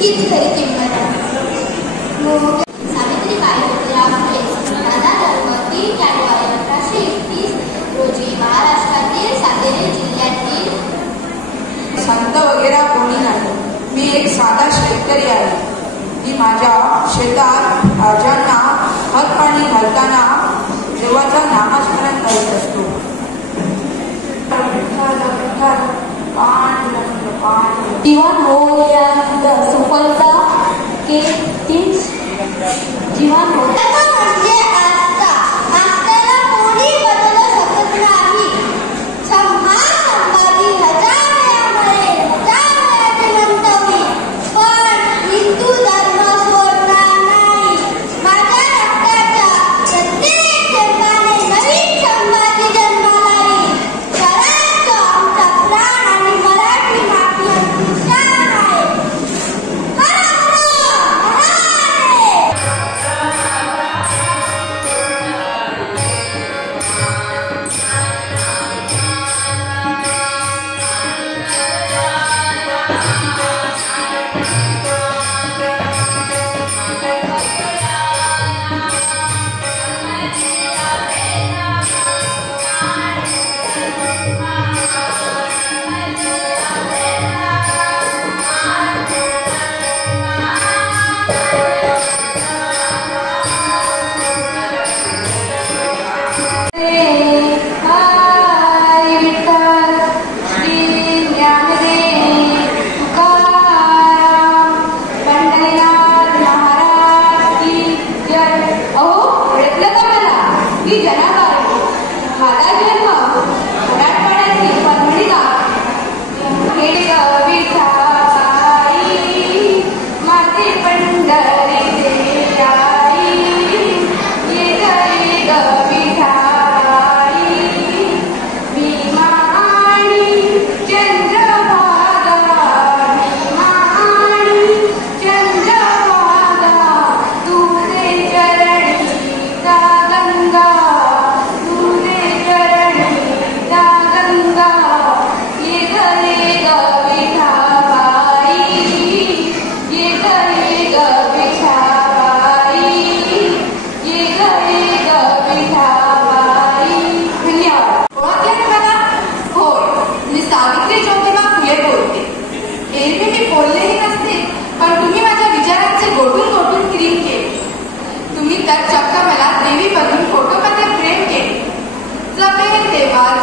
हीच खरी किंमत आहे. सावित्रीबाई फुले यांचा जन्म 3 जानेवारी 1831 रोजी महाराष्ट्रातील सातारा जिल्ह्यातील. संत वगैरे कोणी नाही, मी एक साधा शेतकरी आहे. मी माझ्या शेतात भाज्यांना खत पाणी घालताना देवाचं नामस्मरण करीत असतो. जीवन हो या सफलता के तीन जीवन हो म्हणजे आपल्याला कोणी बदलू शकत नाही. संभाजी हजार वेळाचे मंतव्य, पण हिंदू धर्म सोडणार नाही. माझ्या रक्ताच्या प्रत्येक थेंबाने नवीन संभाजी जन्माला येईल. स्वराज्य आमचा प्राण आणि मराठी माती आमची शान आहे.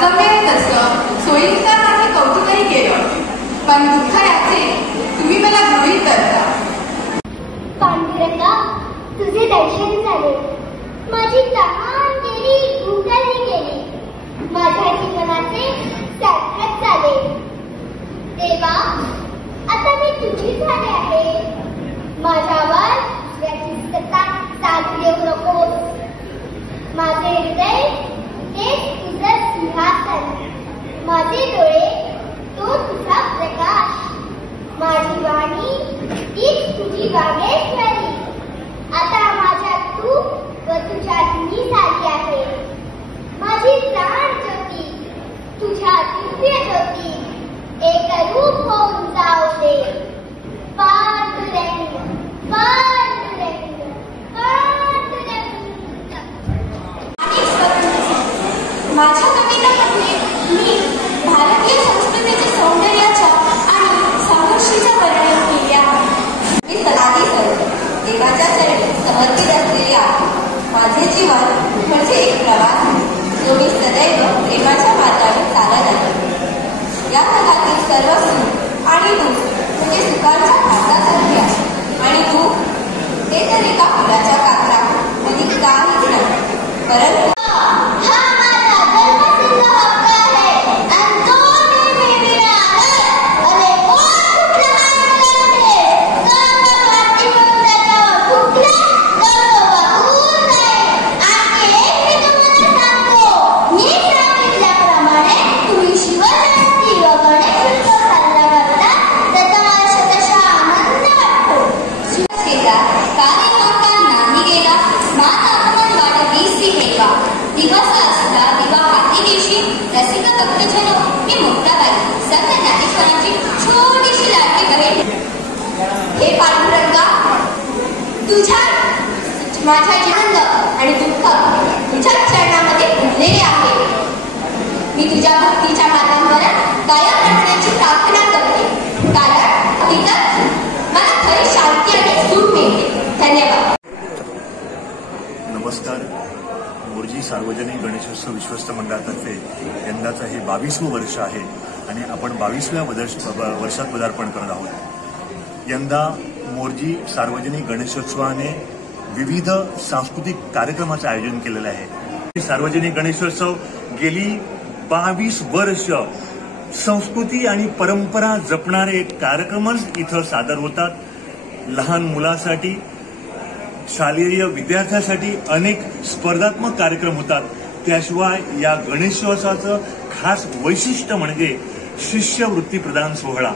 जमेल तसं सोयीनुसार माझं कौतुकही केलं, पण दुःख याचे तुम्ही मला गृहीत धरता. पांडुरंगा, तुझे दर्शन झाले. माझी तहान गेली, भूकही गेली. माझ्या जीवनाचे सार्थक झाले. देवा, आता मी तुझी झाले आहे. माझ्यावर दुसऱ्याची सत्ता चालू देऊ नकोस. माझे हृदय तेच तुझं सिंहासन, माझे डोळे तो तुझा प्रकाश, माझी वाणी तीच तुझी वागेश्वरी. आता माझ्या तू व तुझ्या मी झाली आहे. माझी प्राण ज्योती तुझ्या दिव्य ज्योती एक रूप होऊन जाऊ दे. पांडुरंग, पांडुरंग, पांडुरंग. माझ्या कवितांमध्ये मी भारतीय संस्कृतीच्या सौंदर्याच्या आणि सामर्थ्याचं वर्णन केले आहे. मी सनादी सर्व देवाच्या चरणी समर्पित असलेले आहे. माझे जीवन म्हणजे एक प्रवास, जो मी सदैव प्रेमाच्या मार्गाने चालत आहे. या जगातील सर्व सुख आणि दुःख म्हणजे सुखांच्या घाटासारखे आहे, आणि दुःख ते तर एका फुलाच्या कात्रामध्ये काहीच नाही. परंतु कार्य करता नाही गेला, मान अपमान वाढ वीसी हेवा. माझ्या आनंद आणि दुःख तुझ्या चरणामध्ये उरलेले आहे. मी तुझ्या भक्तीच्या मार्गावर कायम राहण्याची प्रार्थना करते, कारण तिथंच मला खरी शांती आणि सुख मिळते. धन्यवाद. नमस्कार. मोर्जी सार्वजनिक गणेशोत्सव विश्वस्त मंडळातर्फे यंदाचं हे 22वं वर्ष आहे आणि आपण 22व्या वर्षात पदार्पण करत आहोत. यंदा मोर्जी सार्वजनिक गणेशोत्सवाने विविध सांस्कृतिक कार्यक्रमाचं आयोजन केलेलं आहे. सार्वजनिक गणेशोत्सव गेली 22 वर्ष संस्कृती आणि परंपरा जपणारे कार्यक्रमच इथं सादर होतात. लहान मुलासाठी, शालेय विद्यार्थ्यांसाठी अनेक स्पर्धात्मक कार्यक्रम होतात. त्याशिवाय या गणेशोत्सवाचं खास वैशिष्ट्य म्हणजे शिष्यवृत्ती प्रदान सोहळा.